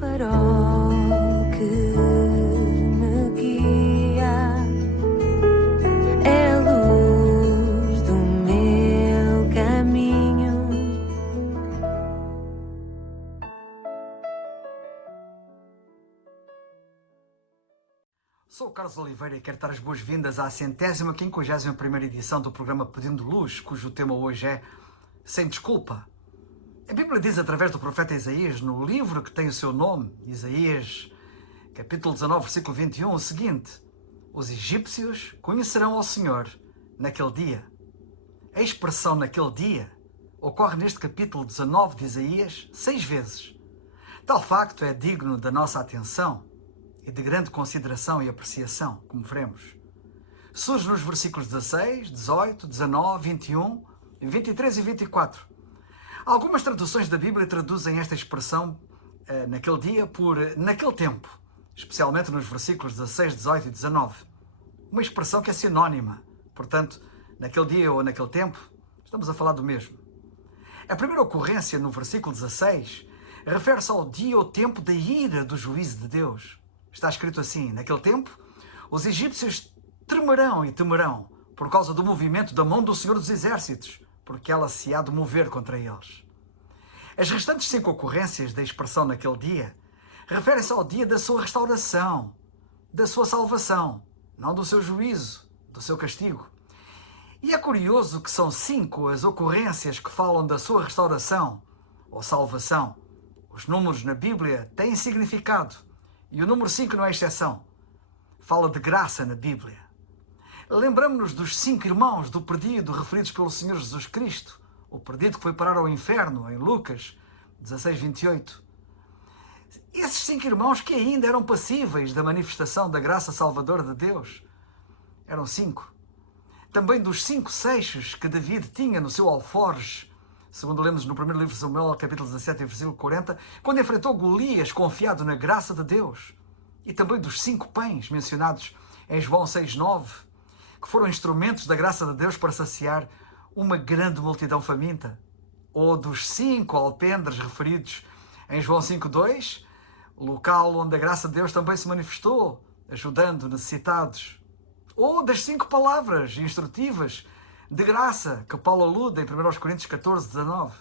farol que me guia, é a luz do meu caminho. Sou o Carlos Oliveira e quero dar as boas-vindas à 151ª edição do programa Pedindo Luz, cujo tema hoje é Sem Desculpa. A Bíblia diz através do profeta Isaías, no livro que tem o seu nome, Isaías, capítulo 19, versículo 21, o seguinte: os egípcios conhecerão ao Senhor naquele dia. A expressão naquele dia ocorre neste capítulo 19 de Isaías 6 vezes. Tal facto é digno da nossa atenção e de grande consideração e apreciação, como veremos. Surge nos versículos 16, 18, 19, 21, 23 e 24. Algumas traduções da Bíblia traduzem esta expressão naquele dia por naquele tempo, especialmente nos versículos 16, 18 e 19. Uma expressão que é sinónima, portanto, naquele dia ou naquele tempo, estamos a falar do mesmo. A primeira ocorrência no versículo 16 refere-se ao dia ou tempo da ira do juízo de Deus. Está escrito assim: naquele tempo, os egípcios tremerão e temerão por causa do movimento da mão do Senhor dos Exércitos, porque ela se há de mover contra eles. As restantes 5 ocorrências da expressão naquele dia referem-se ao dia da sua restauração, da sua salvação, não do seu juízo, do seu castigo. E é curioso que são 5 as ocorrências que falam da sua restauração ou salvação. Os números na Bíblia têm significado e o número 5 não é exceção. Fala de graça na Bíblia. Lembramos-nos dos 5 irmãos do perdido referidos pelo Senhor Jesus Cristo, o perdido que foi parar ao inferno, em Lucas 16, 28. Esses 5 irmãos que ainda eram passíveis da manifestação da graça salvadora de Deus. Eram 5. Também dos 5 seixos que David tinha no seu alforje, segundo lemos no primeiro livro de Samuel, capítulo 17, versículo 40, quando enfrentou Golias confiado na graça de Deus. E também dos 5 pães mencionados em João 6, 9, que foram instrumentos da graça de Deus para saciar uma grande multidão faminta. Ou dos 5 alpendres referidos em João 5:2, local onde a graça de Deus também se manifestou, ajudando necessitados. Ou das 5 palavras instrutivas de graça que Paulo alude em 1 Coríntios 14, 19,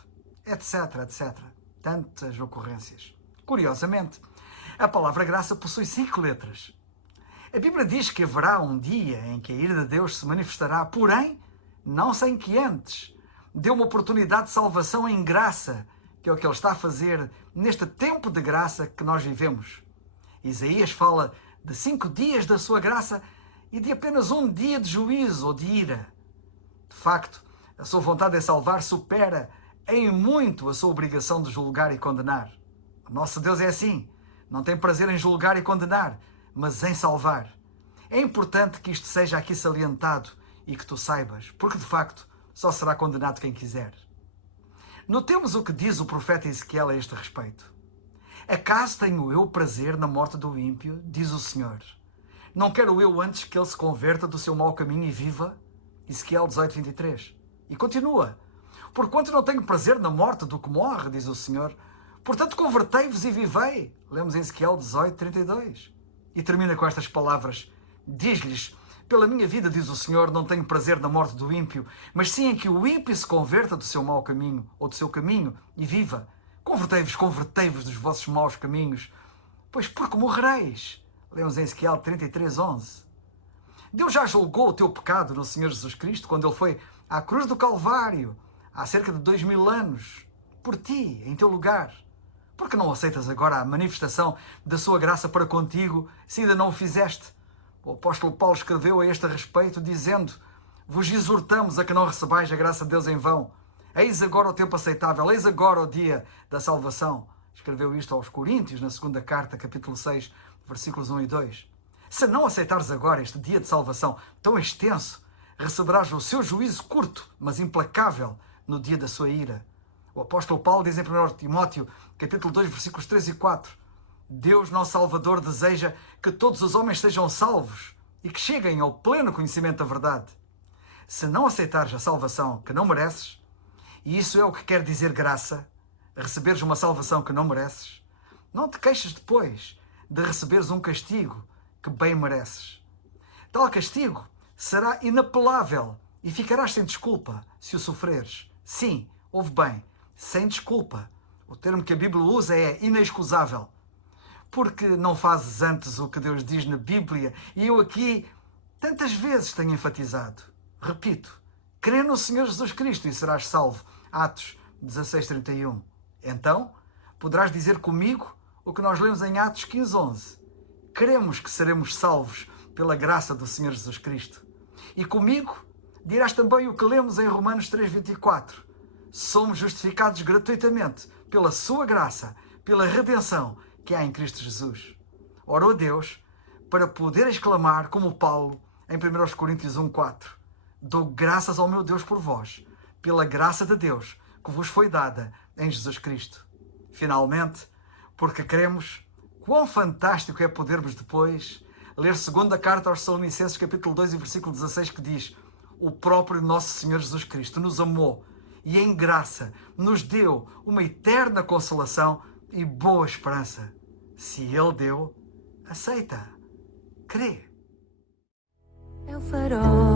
etc, etc. Tantas ocorrências. Curiosamente, a palavra graça possui 5 letras. A Bíblia diz que haverá um dia em que a ira de Deus se manifestará, porém, não sem que antes dê uma oportunidade de salvação em graça, que é o que Ele está a fazer neste tempo de graça que nós vivemos. Isaías fala de 5 dias da sua graça e de apenas um dia de juízo ou de ira. De facto, a sua vontade em salvar supera em muito a sua obrigação de julgar e condenar. O nosso Deus é assim, não tem prazer em julgar e condenar, mas em salvar. É importante que isto seja aqui salientado e que tu saibas, porque de facto só será condenado quem quiser. Notemos o que diz o profeta Ezequiel a este respeito. Acaso tenho eu prazer na morte do ímpio, diz o Senhor? Não quero eu antes que ele se converta do seu mau caminho e viva? Ezequiel 18, 23. E continua. Porquanto não tenho prazer na morte do que morre, diz o Senhor, portanto convertei-vos e vivei. Lemos em Ezequiel 18, 32. E termina com estas palavras. Diz-lhes: pela minha vida, diz o Senhor, não tenho prazer na morte do ímpio, mas sim em que o ímpio se converta do seu mau caminho, ou do seu caminho, e viva. Convertei-vos dos vossos maus caminhos, pois porque morrereis. Lemos em Ezequiel 33, 11. Deus já julgou o teu pecado no Senhor Jesus Cristo, quando Ele foi à cruz do Calvário, há cerca de 2000 anos, por ti, em teu lugar. Por que não aceitas agora a manifestação da sua graça para contigo, se ainda não o fizeste? O apóstolo Paulo escreveu a este respeito, dizendo: vos exortamos a que não recebais a graça de Deus em vão. Eis agora o tempo aceitável, eis agora o dia da salvação. Escreveu isto aos Coríntios, na segunda carta, capítulo 6, versículos 1 e 2. Se não aceitares agora este dia de salvação tão extenso, receberás o seu juízo curto, mas implacável, no dia da sua ira. O apóstolo Paulo diz em 1 Timóteo, capítulo 2, versículos 3 e 4, Deus, nosso Salvador, deseja que todos os homens sejam salvos e que cheguem ao pleno conhecimento da verdade. Se não aceitares a salvação que não mereces, e isso é o que quer dizer graça, receberes uma salvação que não mereces, Não te queixes depois de receberes um castigo que bem mereces. Tal castigo será inapelável e ficarás sem desculpa se o sofreres. Sim, ouve bem, sem desculpa. O termo que a Bíblia usa é inexcusável. Porque não fazes antes o que Deus diz na Bíblia e eu aqui tantas vezes tenho enfatizado. Repito, crê no Senhor Jesus Cristo e serás salvo. Atos 16:31. Então, poderás dizer comigo o que nós lemos em Atos 15:11. Cremos que seremos salvos pela graça do Senhor Jesus Cristo. E comigo dirás também o que lemos em Romanos 3:24. Somos justificados gratuitamente pela sua graça, pela redenção que há em Cristo Jesus. Oro a Deus para poder exclamar como Paulo em 1 Coríntios 1:4. Dou graças ao meu Deus por vós, pela graça de Deus que vos foi dada em Jesus Cristo. Finalmente, porque cremos, quão fantástico é podermos depois ler 2ª carta aos Tessalonicenses, capítulo 2 e versículo 16, que diz: o próprio nosso Senhor Jesus Cristo nos amou e em graça nos deu uma eterna consolação e boa esperança. Se Ele deu, aceita, crê. É o farol